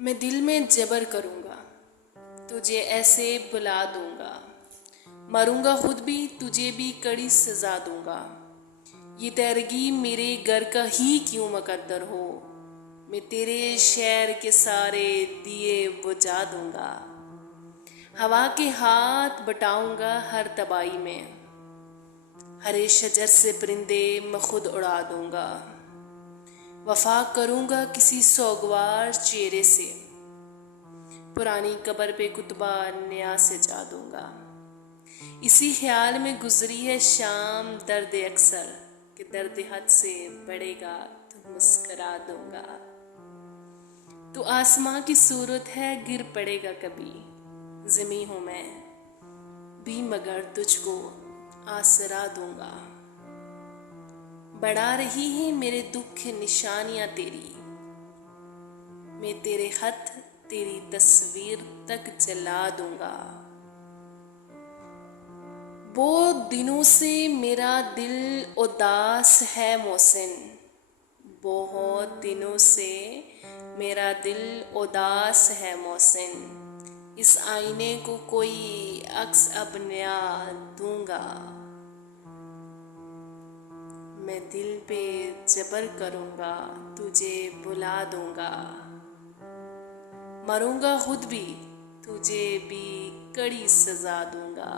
मैं दिल में जबर करूँगा, तुझे ऐसे बुला दूँगा। मरूँगा खुद भी, तुझे भी कड़ी सजा दूँगा। ये तैरगी मेरे घर का ही क्यों मुकद्दर हो, मैं तेरे शहर के सारे दिए बुझा दूँगा। हवा के हाथ बटाऊँगा हर तबाही में, हरे शजर से परिंदे मैं खुद उड़ा दूँगा। वफा करूँगा किसी सोगवार चेहरे से, पुरानी कब्र पे कुतबा नया सजा दूँगा। इसी ख्याल में गुजरी है शाम दर्द अक्सर, कि दर्द हद से बढ़ेगा तो मुस्करा दूँगा। तू आसमां की सूरत है, गिर पड़ेगा कभी, ज़मीं हूँ मैं भी मगर तुझको आसरा दूँगा। बढ़ा रही है मेरे दुख की निशानियाँ तेरी, मैं तेरे खत तेरी तस्वीर तक जला दूँगा। बहुत दिनों से मेरा दिल उदास है मोहसिन, बहुत दिनों से मेरा दिल उदास है मोहसिन। इस आईने को कोई अक्स अब नया दूँगा। मैं दिल पे जबर करूँगा, तुझे बुला दूँगा। मरूँगा खुद भी, तुझे भी कड़ी सजा दूँगा।